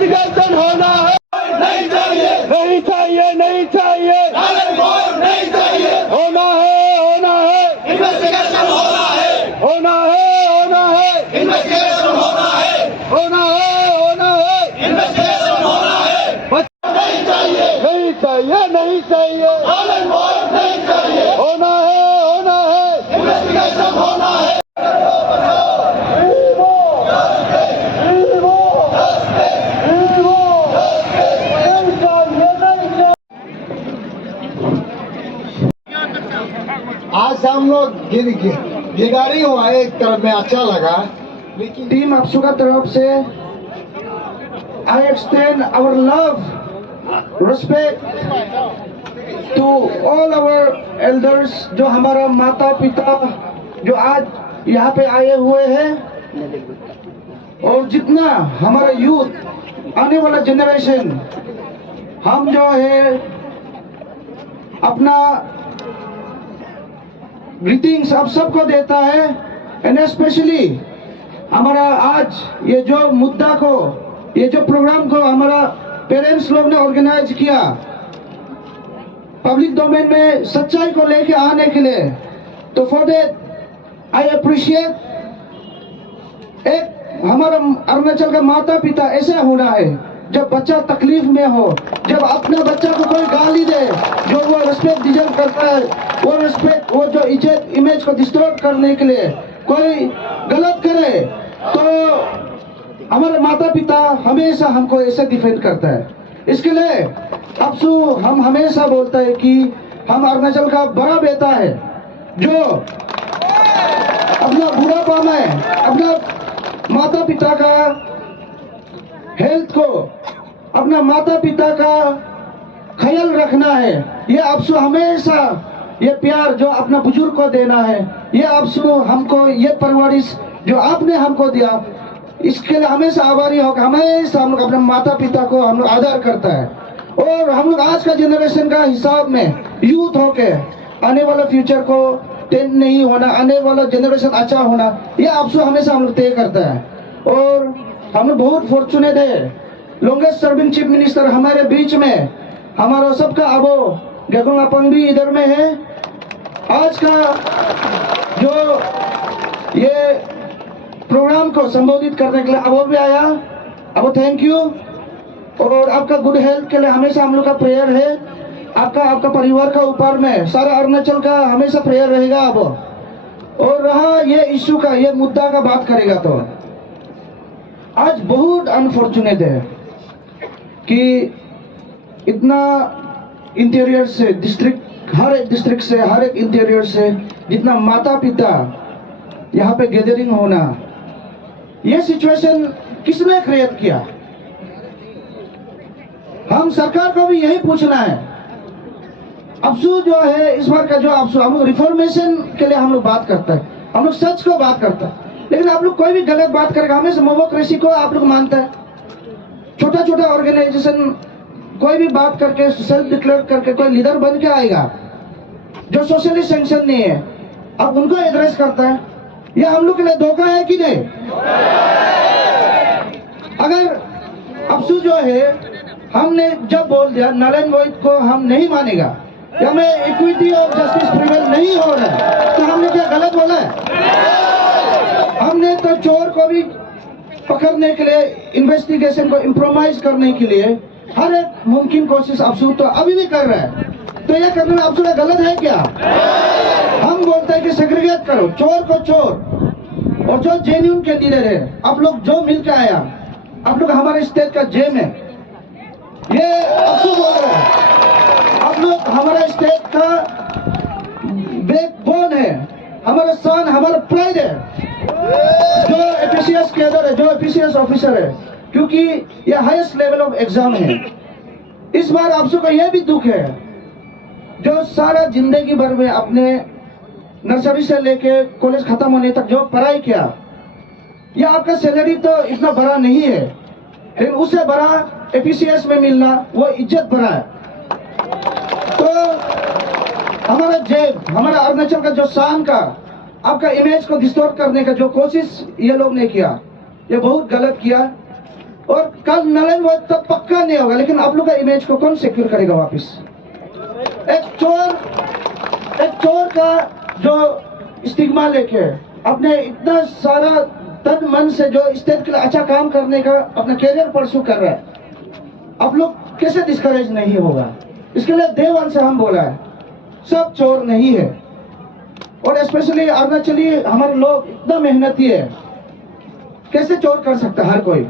Investigation होना है, नहीं चाहिए, नहीं चाहिए, नहीं चाहिए, नहीं चाहिए, होना है, इन्वेस्टिगेशन होना है, होना है, इन्वेस्टिगेशन होना है, होना है, इन्वेस्टिगेशन होना है, नहीं चाहिए, नहीं चाहिए, नहीं चाहिए, नहीं चाहिए, होना है, इन्वेस्टिगेशन होना है। आज हम लोग गिरगारी हुआ एक तरफ में अच्छा लगा, लेकिन टीम अफसू का तरफ से I extend our love, respect to all our elders, जो हमारा माता पिता जो आज यहाँ पे आए हुए हैं, और जितना हमारा यूथ आने वाला जनरेशन, हम जो है अपना ग्रीटिंग्स आप सबको देता है। एंड स्पेशली हमारा आज ये जो मुद्दा को, ये जो प्रोग्राम को हमारा पेरेंट्स लोग ने ऑर्गेनाइज किया पब्लिक डोमेन में सच्चाई को लेके आने के लिए, तो फॉर दैट आई अप्रिशिएट। एक हमारा अरुणाचल का माता पिता ऐसा होना है, जब बच्चा तकलीफ में हो, जब अपने बच्चा को कोई गाली दे, जो वो रिस्पेक्ट डिजर्व करता है, वो रिस्पेक्ट, वो जो इज्जत इमेज को डिस्टॉर्ट करने के लिए कोई गलत करे, तो हमारे माता पिता हमेशा हमको ऐसे डिफेंड करता है। इसके लिए अफसू हम हमेशा बोलता है कि हम अरुणाचल का बड़ा बेटा है, जो अपना बुढ़ापा में अपना माता पिता का हेल्थ को, अपना माता पिता का ख्याल रखना है। ये अफसू हमेशा ये प्यार जो अपना बुजुर्ग को देना है, ये अफसू हमको ये परवरिश जो आपने हमको दिया, इसके लिए हमेशा आभारी होकर हमेशा हम लोग अपने माता पिता को हम लोग आदर करता है। और हम लोग आज का जनरेशन का हिसाब में यूथ होके आने वाला फ्यूचर को टेंट नहीं होना, आने वाला जनरेशन अच्छा होना, ये अफसू हमेशा हम लोग तय करता है। और हम लोग बहुत फॉर्चुनेट है, लॉन्गेस्ट सर्विंग चीफ मिनिस्टर हमारे बीच में, हमारा सबका अबो गेगोंग अपांग भी इधर में है। आज का जो ये प्रोग्राम को संबोधित करने के लिए अबो भी आया, अबो थैंक यू। और आपका गुड हेल्थ के लिए हमेशा हम लोग का प्रेयर है, आपका परिवार का ऊपर में सारा अरुणाचल का हमेशा प्रेयर रहेगा अब। और रहा ये इश्यू का, ये मुद्दा का बात करेगा, तो आज बहुत अनफॉर्चुनेट है कि इतना इंटीरियर से डिस्ट्रिक्ट, हर एक डिस्ट्रिक्ट से, हर एक इंटीरियर से जितना माता पिता यहाँ पे गैदरिंग होना, ये सिचुएशन किसने क्रिएट किया? हम सरकार को भी यही पूछना है। अफसू जो है इस बार का जो अफसू, हम लोग रिफॉर्मेशन के लिए हम लोग बात करते हैं, हम लोग सच को बात करते हैं, लेकिन आप लोग कोई भी गलत बात करेगा, हमें डेमोक्रेसी को आप लोग मानते हैं। छोटा छोटा ऑर्गेनाइजेशन कोई भी बात करके सेल्फ डिक्लेयर करके कोई लीडर बन के आएगा जो सोशली सैंक्शन नहीं है, अब उनको एड्रेस करता है, यह हम लोग के लिए धोखा है कि नहीं? अगर अफसू जो है, हमने जब बोल दिया नरेंद्र मोदी को हम नहीं मानेगा, या में इक्विटी और जस्टिस प्रिवेल नहीं हो रहा है, तो हमने क्या गलत बोला है? हमने तो चोर को भी पकड़ने के लिए, इन्वेस्टिगेशन को इम्प्रोवाइज करने के लिए हर एक मुमकिन कोशिश अफसू तो अभी भी कर रहा है, तो यह करने में अफसू गलत है क्या? हम बोलते हैं कि सेग्रीगेट करो, चोर को चोर, और जो जेन्युइन कैंडिडेट है, आप लोग जो मिलकर आया, आप लोग हमारे स्टेट का जेम है, ये अफसू बोल रहे हैं। आप लोग हमारा स्टेट का बैकबोन है, हमारा सन, हमारा प्राइड है, जो एपीसीएस कैडर है, जो एपीसीएस ऑफिसर है, क्योंकि ये हाईएस्ट लेवल ऑफ एग्जाम है। इस बार अफसू का यह भी दुख है, जो सारा जिंदगी भर में अपने नर्सरी से लेके कॉलेज खत्म होने तक जो पढ़ाई किया, यह आपका सैलरी तो इतना बड़ा नहीं है, लेकिन उससे बड़ा एपीसीएस में मिलना वो इज्जत बड़ा है। तो हमारा जेब, हमारा अरुणाचल का जो शान का, आपका इमेज को डिस्टॉर्ट करने का जो कोशिश ये लोग ने किया, ये बहुत गलत किया। और कल नलन वो तो पक्का नहीं होगा, लेकिन आप लोग का इमेज को कौन सिक्योर करेगा वापस? एक चोर का जो स्टिग्मा लेके अपने इतना सारा तन मन से जो स्टेट के लिए अच्छा काम करने का अपना कैरियर परसू कर रहा है, आप लोग कैसे डिस्करेज नहीं होगा? इसके लिए डे वन से हम बोला है सब चोर नहीं है, और स्पेशली अरुणाचली हमारे लोग इतना मेहनती है, कैसे चोर कर सकता है हर कोई?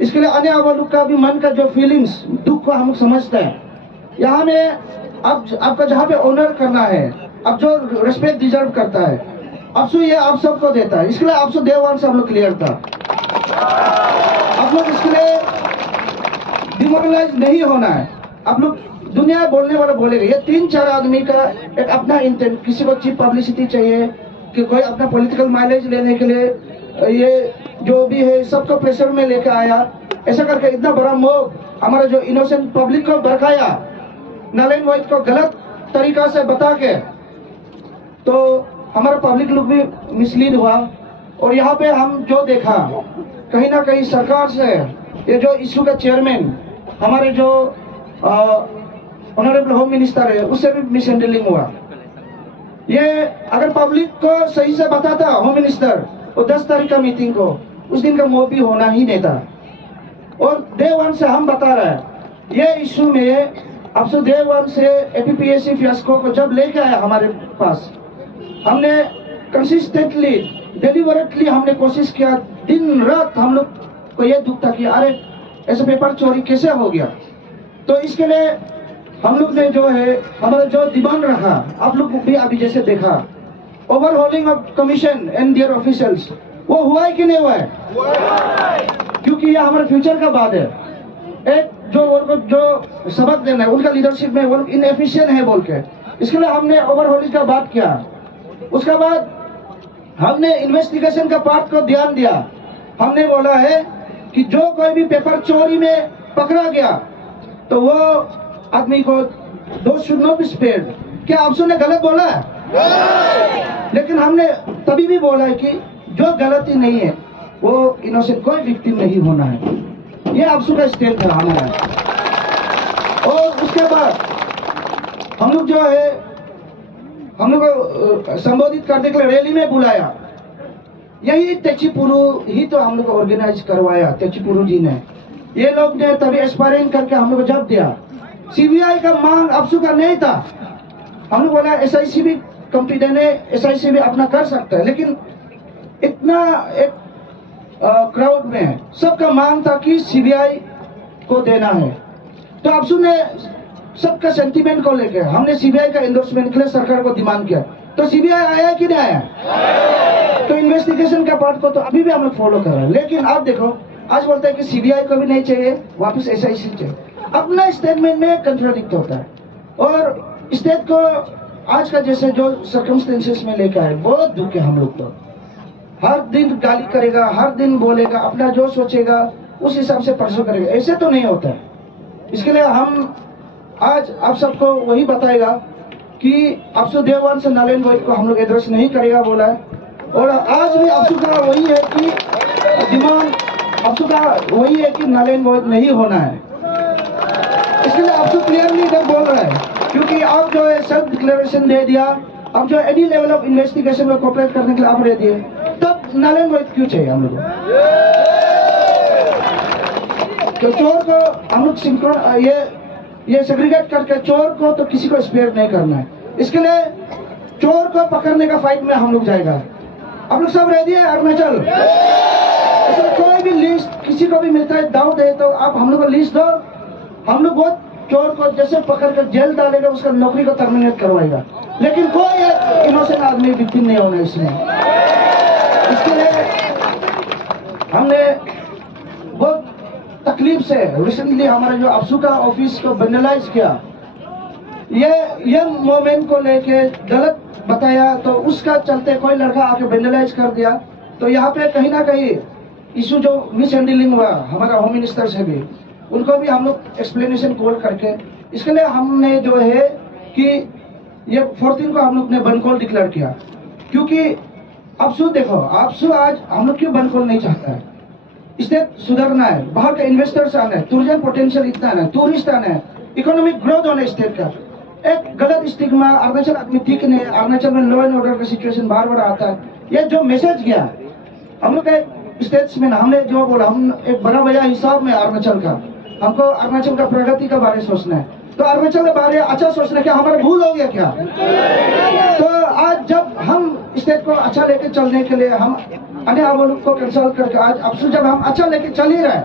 इसके लिए अन्य वालों का भी मन का जो फीलिंग्स दुख को हम समझते हैं। यहाँ में आपका जहाँ पे ऑनर करना है, अब जो रिस्पेक्ट डिजर्व करता है, आपसे ये आप सबको देता है। इसके लिए आपसे डे वन से हम लोग क्लियर था, आप लोग इसके लिए डिमोरलाइज नहीं होना है। आप लोग दुनिया बोलने वाला बोलेगा, ये 3-4 आदमी का एक अपना इंटेंट, किसी को चीप पब्लिसिटी चाहिए कि कोई अपना पॉलिटिकल माइलेज लेने के लिए ये जो भी है सबको प्रेशर में लेकर आया, ऐसा करके इतना बड़ा मोह हमारा जो इनोसेंट पब्लिक को भड़काया, नलिन वैद्य को गलत तरीका से बता के, तो हमारा पब्लिक लोग भी मिसलीड हुआ। और यहाँ पे हम जो देखा कहीं ना कहीं सरकार से ये जो इशू का चेयरमैन हमारे जो ऑनरेबल होम मिनिस्टर है, उससे भी मिसहैंडलिंग हुआ। ये अगर पब्लिक को सही से बताता होम मिनिस्टर, वो 10 तारीख का मीटिंग को उस दिन का मोह भी होना ही नहीं था। और डे वन से हम बता रहे हैं ये इशू में, अब से डे वन से एपीपीएससी फियास्को को जब लेके आया हमारे पास, हमने कंसिस्टेंटली डिलीवरेटली हमने कोशिश किया, दिन रात हम लोग को ये दुख था कि अरे ऐसे पेपर चोरी कैसे हो गया। तो इसके लिए हम लोग ने जो है हमारा जो डिमांड रखा, आप लोग भी अभी जैसे देखा, overhauling of commission and their officials, वो हुआ है कि नहीं हुआ है? क्योंकि ये हमारे फ्यूचर का बात है। एक जो उनको जो सबक देना है, उनका लीडरशिप में वो इनएफिशिएंट है बोल के, इसके लिए हमने ओवरहोलिंग का बात किया। उसके बाद हमने इन्वेस्टिगेशन का पार्ट को ध्यान दिया। हमने बोला है कि जो कोई भी पेपर चोरी में पकड़ा गया तो वो आदमी को दोष शुड नॉट बी स्पेयर्ड। क्या आप ने गलत बोला है? लेकिन हमने तभी भी बोला है कि जो गलती नहीं है वो इनोसेंट कोई विक्टिम नहीं होना है। ये आपसू का स्टैंड था हमारा। और उसके बाद हम लोग जो है हम लोग को संबोधित करने के लिए रैली में बुलाया। यही तेचीपुरु ही तो हम लोग को ऑर्गेनाइज करवाया, तेचीपुरु जी ने। ये लोग ने तभी एस्पायरिंग करके हम लोग को जब दिया। सीबीआई का मांग आपसू का नहीं था। हम लोग बोला एसआईसी भी कॉम्पिटेंट है, एसआईसी भी अपना कर सकता है, लेकिन इतना एक क्राउड में सबका मांग था कि सीबीआई को देना है। तो आपसू ने सबका सेंटीमेंट को लेकर हमने सीबीआई का एंडोर्समेंट के लिए सरकार को डिमांड किया। तो सीबीआई आया कि नहीं आया? तो इन्वेस्टिगेशन का पार्ट को तो अभी भी हम लोग फॉलो कर रहे हैं। लेकिन आप देखो आज बोलते हैं कि सीबीआई को भी नहीं चाहिए, वापस एसआईसी चाहिए। अपना स्टेटमेंट में कंट्राडिक्ट होता है। और स्टेट को आज का जैसे जो सर्कमस्टेंसेस में लेकर आए, बहुत दुख है। हम लोग तो हर दिन गाली करेगा, हर दिन बोलेगा, अपना जो सोचेगा उस हिसाब से परसों करेगा। ऐसे तो नहीं होता है। इसके लिए हम आज आप सबको वही बताएगा कि आपसू देवान से नलिन वैद्य को हम लोग एड्रेस नहीं करेगा बोला है। और आज भी आपसू का वही है कि डिमांड आपसू का वही है कि नलिन वैद्य नहीं होना है। इसके लिए आपसू क्लियरली इधर बोल रहा है, क्योंकि आप जो है सेल्फ डिक्लेरेशन दे दिया, अब जो एनी लेवल ऑफ इन्वेस्टिगेशन में कोऑपरेट करने के लिए आप दे दिए, तब नलिन वैद्य क्यों चाहिए हम लोग को? तो चोर को हम लोग ये सेग्रीगेट करके चोर को तो किसी को स्पेयर नहीं करना है। इसके लिए चोर को पकड़ने का फाइट में हम लोग जाएगा। आप लोग सब रेडी है? अरुणाचल इसमें कोई भी लिस्ट किसी को भी मिलता है, डाउट है तो आप हम लोग को लिस्ट दो। हम लोग वो चोर को जैसे पकड़ कर जेल डालेगा, उसका नौकरी को टर्मिनेट करवाएगा। लेकिन कोई एक इनोसेंट आदमी विक्टिम नहीं होना इसमें। इसके लिए हमने बहुत तकलीफ से रिसेंटली हमारा जो आपसू का ऑफिस को वेंडलाइज किया, ये मोमेंट को लेके गलत बताया, तो उसका चलते कोई लड़का आके वेंडलाइज कर दिया। तो यहाँ पे कहीं ना कहीं इशू जो मिसहैंडलिंग हुआ हमारा होम मिनिस्टर से भी, उनको भी हम लोग एक्सप्लेनेशन कॉल करके, इसके लिए हमने जो है कि ये 14 को हम लोग ने बंद कॉल डिक्लेयर किया। क्योंकि आपसू देखो, आपसू आज हम लोग क्यों बंद कॉल नहीं चाहता है? स्टेट सुधरना है, बाहर के इन्वेस्टर्स आना है, टूरिज्म पोटेंशियल इतना है, टूरिस्ट आना है, इकोनॉमिक ग्रोथ होना है स्टेट का। एक गलत स्टिग्मा अरुणाचल आदमी ठीक नहीं है, अरुणाचल में लॉ एंड ऑर्डर का सिचुएशन बार बार आता है, ये जो मैसेज गया हम लोग के स्टेट्समैन, हमने जो बोला, हम एक बड़ा भैया हिसाब में अरुणाचल का, हमको अरुणाचल का प्रगति के बारे सोचना है, तो अरुणाचल के बारे अच्छा सोचना, क्या हमारा भूल हो गया क्या? तो आज जब हम स्टेट को अच्छा लेके चलने के लिए हम अन्य आवाम को कंसल्ट करके आज अब जब हम अच्छा लेके चल ही रहे,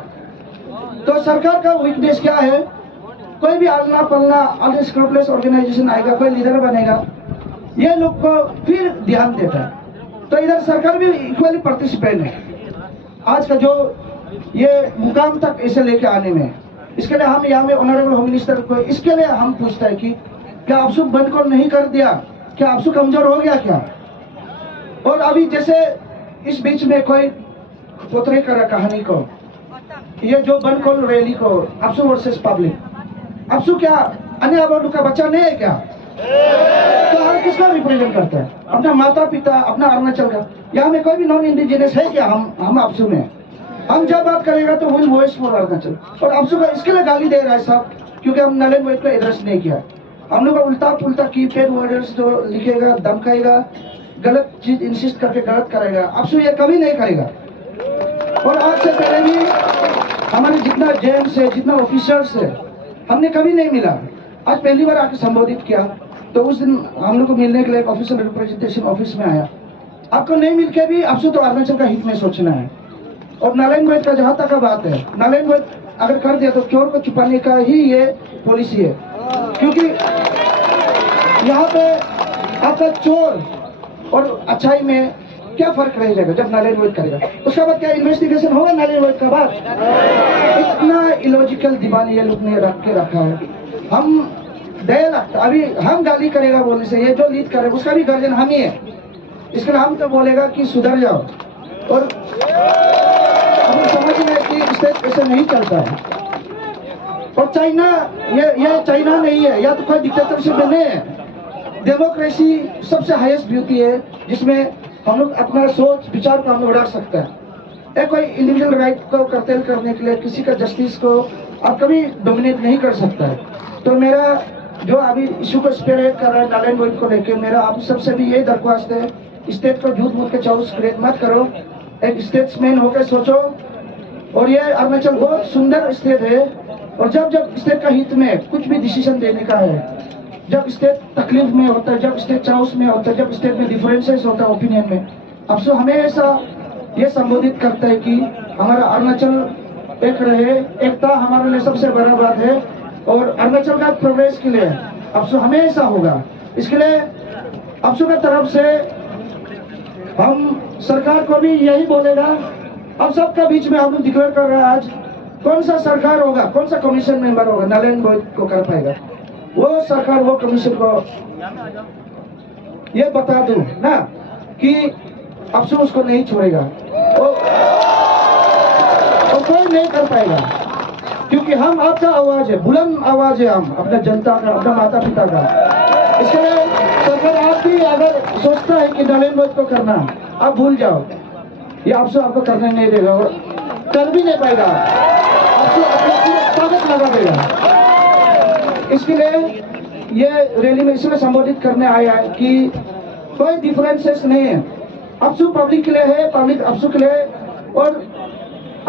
तो सरकार का वीकनेस क्या है? कोई भी आलना पलना अनस्क्रूपलेस ऑर्गेनाइजेशन आएगा, कोई लीडर बनेगा, ये लोग को फिर ध्यान देता है। तो इधर सरकार भी इक्वली पार्टिसिपेंट है आज का जो ये मुकाम तक इसे लेके आने में। इसके लिए हम यहाँ में ऑनरेबल होम मिनिस्टर को इसके लिए हम पूछते हैं कि क्या आपसू बंद को नहीं कर दिया, क्या आपसू कमजोर हो गया क्या? और अभी जैसे इस बीच में कोई पोतरे करा कहानी को, ये जो बंद कॉल रैली को आपसू वर्सेस पब्लिक, आपसू क्या अन्य आबादी का बच्चा नहीं है क्या? तो हम किसका रिप्रेजेंट करते हैं? अपना माता पिता, अपना अरुणाचल का। यहाँ में कोई भी नॉन इंडिजिनस है क्या? हम आपसू में हम जब बात करेगा तो विल वॉइस फॉर अरुणाचल, और आपसू का इसके लिए गाली दे रहा है साहब, क्योंकि हम नरेंद्र मोदी को एड्रेस नहीं किया। हम लोग का उल्टा पुल्टा कीपैड वर्डर्स जो लिखेगा, धमकाएगा, गलत चीज इंसिस्ट करके गलत करेगा, आपसू ये कभी नहीं करेगा। और आज से पहले भी हमारे जितना जेम्स है, जितना ऑफिसर्स है, हमने कभी नहीं मिला। आज पहली बार आके संबोधित किया, तो उस दिन हम लोग को मिलने के लिए ऑफिशियल रिप्रेजेंटेशन ऑफिस में आया। आपको नहीं मिलके भी आपसे तो अरुणाचल का हित में सोचना है। और नारायण वैद का जहाँ तक का बात है, नारायण वैद अगर कर दिया तो चोर को छुपाने का ही ये पॉलिसी है, क्योंकि यहाँ पे आपका चोर और अच्छाई में क्या फर्क रह जाएगा जब नारायण वैद करेगा? उसके बाद क्या इन्वेस्टिगेशन होगा नारायण वैद का बाद? इतना इलॉजिकल दीवानी ये लोग ने रख के रखा है। हम दया लगता, अभी हम गाली करेगा बोलने से, ये जो लीड करे उसका भी गार्जियन हम ही है, इसके लिए हम तो बोलेगा कि सुधर जाओ। और हम समझ रहे कि स्टेट ऐसे नहीं चलता है। और चाइना, ये चाइना नहीं है, या तो कोई डिक्टेटरशिप में नहीं है। डेमोक्रेसी सबसे हाईएस्ट ब्यूटी है, जिसमें हम लोग अपना सोच विचार को हम लोग उड़ा सकते हैं। एक कोई इंडिविजुअल राइट को कर्टेल करने के लिए, किसी का जस्टिस को आप कभी डोमिनेट नहीं कर सकता है। तो मेरा जो अभी इशू को स्पीयरहेड कर रहा है नारायण वैद को लेके, मेरा आप सबसे भी यही दरख्वास्त है, स्टेट को झूठ मूठ के चाउस क्रिएट मत करो, एक स्टेट्समैन होकर सोचो। और ये अरुणाचल बहुत सुंदर स्टेट है, और जब जब स्टेट का हित में कुछ भी डिसीजन देने का है, जब स्टेट तकलीफ में होता है, जब स्टेट चाउस में होता है, जब स्टेट में डिफरेंसेस होता है ओपिनियन में, अब सो हमेशा ये संबोधित करता है कि हमारा अरुणाचल एक रहे, एकता हमारे लिए सबसे बड़ा बात है, और अरुणाचल का प्रोग्रेस के लिए अब सो हमेशा होगा। इसके लिए अब सो की तरफ से हम सरकार को भी यही बोलेगा, अब सबका बीच में हम लोग डिक्लेयर कर रहे हैं आज, कौन सा सरकार होगा, कौन सा कमीशन मेंबर होगा नारायण वैद को कर पाएगा, वो सरकार वो कमीशन को ये बता दूं ना कि अब से उसको नहीं छोड़ेगा, वो कोई नहीं कर पाएगा, क्योंकि हम आपका आवाज है, बुलंद आवाज है, हम अपना जनता का, अपना माता पिता का। इसके लिए सरकार आप भी अगर सोचता है कि नारायण वैद को करना, आप भूल जाओ, ये आपसे आपको करने नहीं देगा और कर भी नहीं पाएगा, आपको अपनी ताकत लगा देगा। इसके लिए ये रैली में इसलिए संबोधित करने आया है कि कोई डिफरेंसेस नहीं है, आपसू पब्लिक के लिए है, पब्लिक आपसू के लिए। और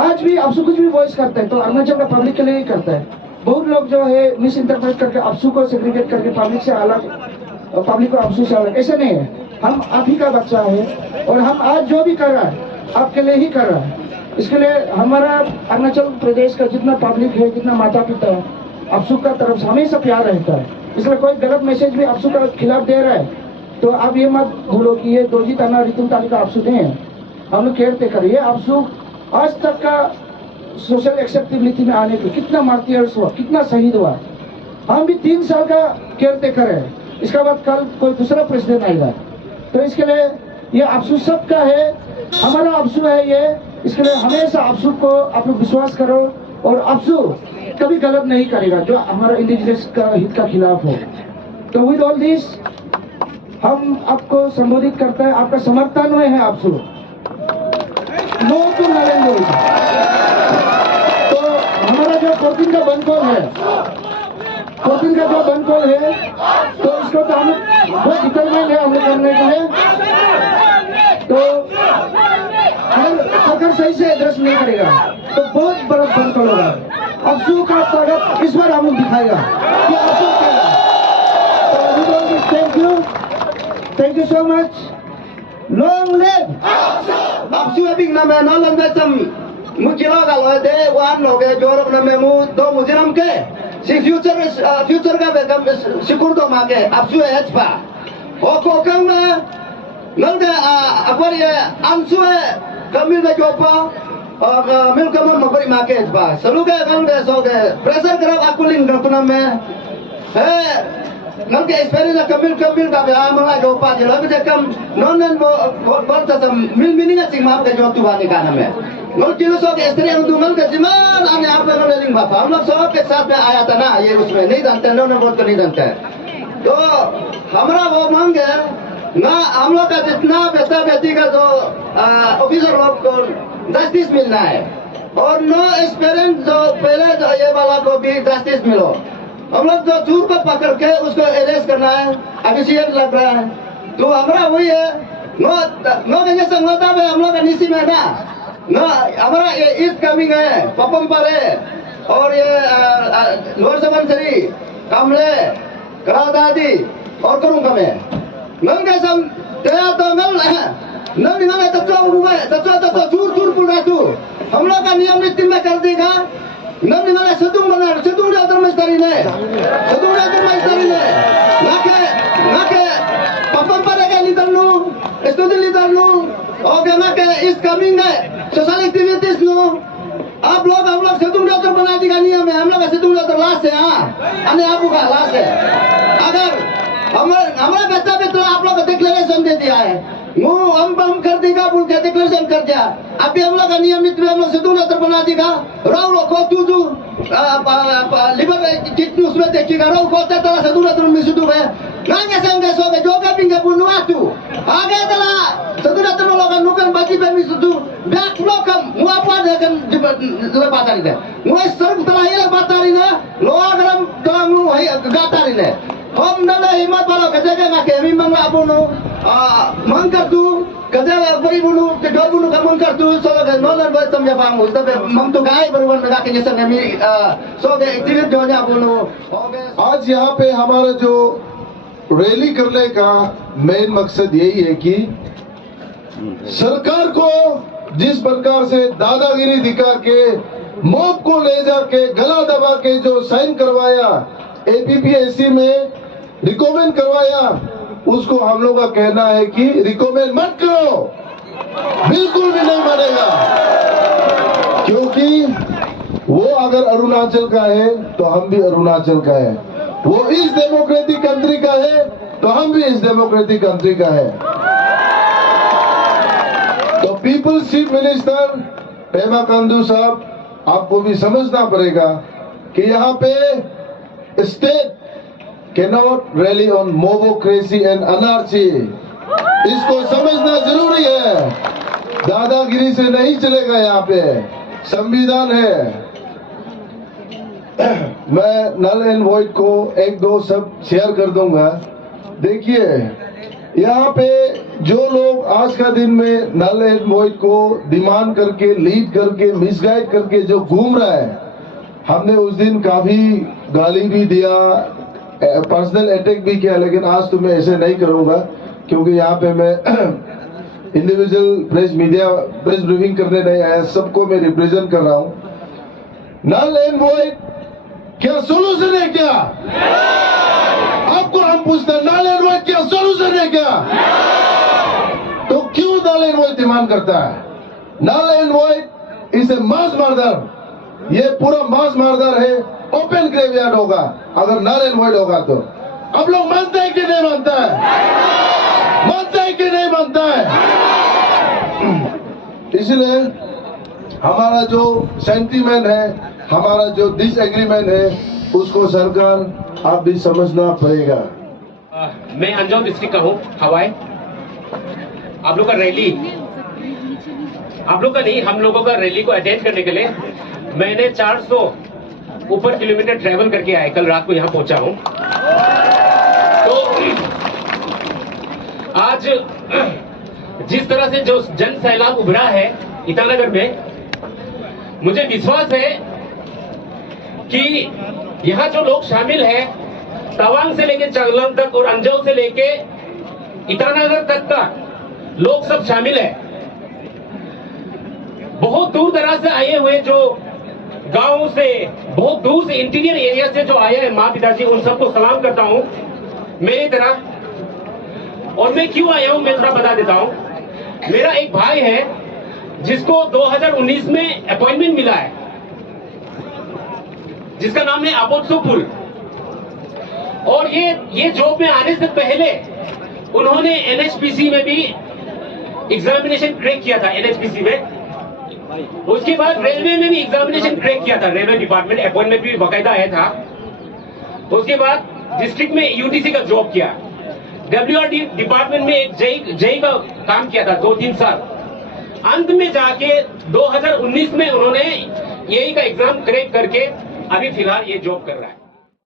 आज भी आपसू कुछ भी वॉइस करते हैं तो अरुणाचल का पब्लिक के लिए ही करता है। बहुत लोग जो है मिस इंटरप्रेट करके आपसू को सेग्रीगेट करके पब्लिक से अलग, पब्लिक को आपसू से अलग, ऐसे नहीं है। हम आप ही का बच्चा है, और हम आज जो भी कर रहा है आपके लिए ही कर रहा है। इसके लिए हमारा अरुणाचल प्रदेश का जितना पब्लिक है, जितना माता पिता है, आपसू का तरफ से हमेशा प्यार रहता है। इसलिए कोई गलत मैसेज भी आपसू का खिलाफ दे रहा है तो आप ये मत भूलो कि ये दोजी ताना रितुम ताली का आपसू नहीं है, हम लोग केयर टेकर। ये आपसू आज तक का सोशल एक्सेप्टेबिलिटी में आने के कितना मार्टियर्स हुआ, कितना शहीद हुआ। हम भी 3 साल का केयर टेकर है, इसका बाद कल कोई दूसरा प्रेसिडेंट आएगा, तो इसके लिए ये आपसू सबका है, हमारा आपसू है ये। इसके लिए हमेशा आपसू को आप लोग विश्वास करो, और आपसू कभी गलत नहीं करेगा जो हमारा इंडिजिनस का हित का खिलाफ हो। तो विद ऑल दिस हम आपको संबोधित करते हैं, आपका समर्थन में है आपसू। नो टू नारायण वैद। का बनकोल है, 14 का जो बनकोल है, तो इसको तो हम बहुत डिटरमाइंड है हम लोग करने के लिए। तो अगर सरकार सही से एड्रेस नहीं करेगा तो बहुत बड़ा बनकोल होगा। अफसू का ताकत इस बार हम लोग दिखाएगा कि अफसू क्या है। Thank you so much. Long live Absu abing na me no lan besam mukila galo de wan no ge jorok na me mu do mujiram ke si future ka be kam sikur do ma ke absu es pa oko kam nang de akwar ye amsu e kamil da jopa mil kam ma bari ma ke es pa salu ke nang de so ge pressure kara akuling do na me nang ke experience na kamil ka be mga jopa de lo be kam non nan mo ta mil mininga sing ma ke job tu ba ni kana me note kilo सौ के स्त्री हम दुमल के जिमान आने आप लोगों ने लिंग बापा हम लोग सब के साथ में आया था ना ये उसमें नहीं जानते ना उन्हें वोट तो नहीं जानते तो हमारा वो मांग है ना हम लोग का जितना बेटा बेटी का जो ऑफिसर लोग को 10-30 मिलना है और नो एक्सपीरियंस जो पहले जो ये वाला को भी 10-30 मिलो हम लोग जो चूर को पकड़ के उसको अरेस्ट करना है अभी सीएम लग रहा है तो हमारा वही है नो कहीं संगता में हम लोग का नीति में ना ना हमारा ये ईस्ट कमिंग है पपम पर है और ये लोअर सबनसरी कामले करादादी और करूँ कमे नल के सम तेरा तो नल है नल निकाले तत्व हुए तत्व चूर पुल रहा तू हम लोग का नियम नीति में कर देगा नल निकाले सतुंग बना सतुंग जातर में स्टरी ने नाके पपम पर है लीडर लो स्टूडेंट लीडर लो और कहना के इस कमिंग है सोशल एक्टिविटीज नो आप लोग हम लोग सेतुंग डॉक्टर बना देगा नियम है हम लोग का सेतुंग डॉक्टर लास्ट है हाँ अने आपको का लास्ट है अगर हमारा बच्चा भी तो आप लोग को डिक्लेरेशन दे दिया है वो हम कर देगा बोल के डिक्लेरेशन कर दिया अभी हम लोग का नियमित में हम लोग सेतुंग डॉक्टर बना देगा राव को तू लिवर कितनी उसमें देखिएगा राव को तरह सेतुंग डॉक्टर में सुधु है Nanya sangga soga joga pinga bunu atu. Aga tala setudah tala lokan nukan bagi bami setu. Dak lokam muapa dekan lebatari de. Muai seruk tala hilang batari na. Loa dalam tamu hai gatari ne. Om nala himat pala kajaga ngake mimang abunu. Mangkar tu kajaga beri bunu kedua bunu kamangkar tu soga nolan buat samja pamu. Tapi mam tu gai beruan ngake nyesang kami soga activity jonya bunu. आज यहाँ पे हमारा जो rally करने का main मकसद यही है कि सरकार को जिस प्रकार से दादागिरी दिखा के मॉब को ले जाके गला दबा के जो साइन करवाया एपीपीएससी में रिकमेंड करवाया उसको हम लोग का कहना है कि रिकमेंड मत करो बिल्कुल भी नहीं मानेगा क्योंकि वो अगर अरुणाचल का है तो हम भी अरुणाचल का है वो इस डेमोक्रेटिक कंट्री का है तो हम भी इस डेमोक्रेटिक कंट्री का है तो people's chief minister Pema Khandu साहब आपको भी समझना पड़ेगा कि यहाँ पे state cannot rely on mobocracy and anarchy इसको समझना जरूरी है दादागिरी से नहीं चलेगा यहाँ पे संविधान है मैं नल एंड वॉइड को एक दो सब शेयर कर दूंगा देखिए यहाँ पे जो लोग आज का दिन में नल एंड वॉइड को डिमांड करके लीड करके मिसगाइड करके जो घूम रहा है हमने उस दिन काफी गाली भी दिया पर्सनल अटैक भी किया लेकिन आज तो मैं ऐसे नहीं करूंगा क्योंकि यहाँ पे मैं इंडिविजुअल प्रेस ब्रीफिंग करने नहीं आया सबको मैं रिप्रेजेंट कर रहा हूँ नल एंड वॉइड क्या सोल्यूशन है क्या आपको हम पूछते हैं नल एंड वॉइड क्या सोल्यूशन है क्या तो क्यों नल एंड वॉइड डिमांड करता है null and void is a mass murder ये पूरा मास मर्डर है ओपन ग्रेवयार्ड होगा अगर नल एंड वॉइड होगा तो आप लोग मानते हैं कि नहीं मानता है मानता है कि नहीं मानता है इसलिए हमारा जो सेंटीमेंट है हमारा जो डिसएग्रीमेंट है उसको सरकार आप भी समझना पड़ेगा मैं अंजाम डिस्ट्रिक्ट का हूँ हवाई आप लोग का रैली आप लोग का नहीं हम लोगों का रैली को अटेंड करने के लिए मैंने 400 ऊपर किलोमीटर ट्रेवल करके आए, कल रात को यहाँ पहुंचा हूं। तो आज जिस तरह से जो जन सैलाब उभरा है ईटानगर में, मुझे विश्वास है कि यहाँ जो लोग शामिल हैं, तवांग से लेके चांगलांग तक और अंजौ से लेके ईटानगर तक का लोग सब शामिल है। बहुत दूर दराज से आए हुए, जो गांव से, बहुत दूर से, इंटीरियर एरिया से जो आए हैं माँ पिताजी, उन सबको सलाम करता हूं मेरी तरह। और मैं क्यों आया हूं मैं थोड़ा बता देता हूं। मेरा एक भाई है जिसको 2019 में अपॉइंटमेंट मिला है, जिसका नाम है अपोत्सुपुल। और ये जॉब में आने से पहले उन्होंने एनएचपीसी में भी एग्जामिनेशन क्रैक किया था, एनएचपीसी में। उसके बाद रेलवे में भी एग्जामिनेशन क्रैक किया था, रेलवे डिपार्टमेंट अपॉइंटमेंट भी बाकायदा आया था। उसके बाद डिस्ट्रिक्ट में यूटीसी का जॉब किया, डब्ल्यूआरडी डिपार्टमेंट में एक जेई का काम किया था 2-3 साल। अंत में जाके 2019 में उन्होंने यही का एग्जाम क्रैक करके अभी फिलहाल ये जॉब कर रहा है।